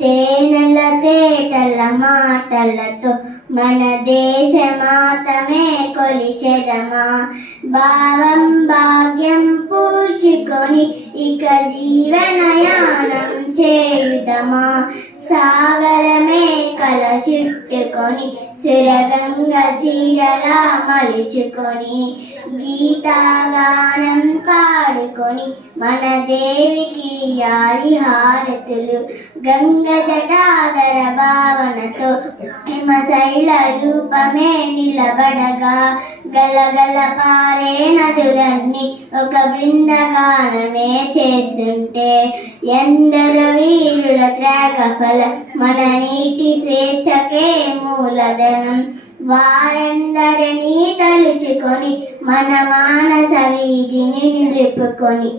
తేనెల తేటల మాటలతో మన దేశమాతమే కొలిచెదమా, భావం భాగ్యం పూల్చుకొని ఇక జీవనయానం చేయుదమా, సాగరమే కల చుట్టుకొని సురగంగ చీరలా మలుచుకొని గీతాగానం పాడుకొని మన దేవికి యారి హారతులు, గంగ జటాధర భావనతో హిమశైల రూపమే నిలబడగా గలగల పారే నదులన్నీ ఒక బృందగానమే చేస్తుంటే ఎందరో వీరుల త్యాగ ఫలం మన నీటి స్వేచ్ఛకే మూలధనం, వారందరినీ తలుచుకొని మన మానస వీధిని నిలుపుకొని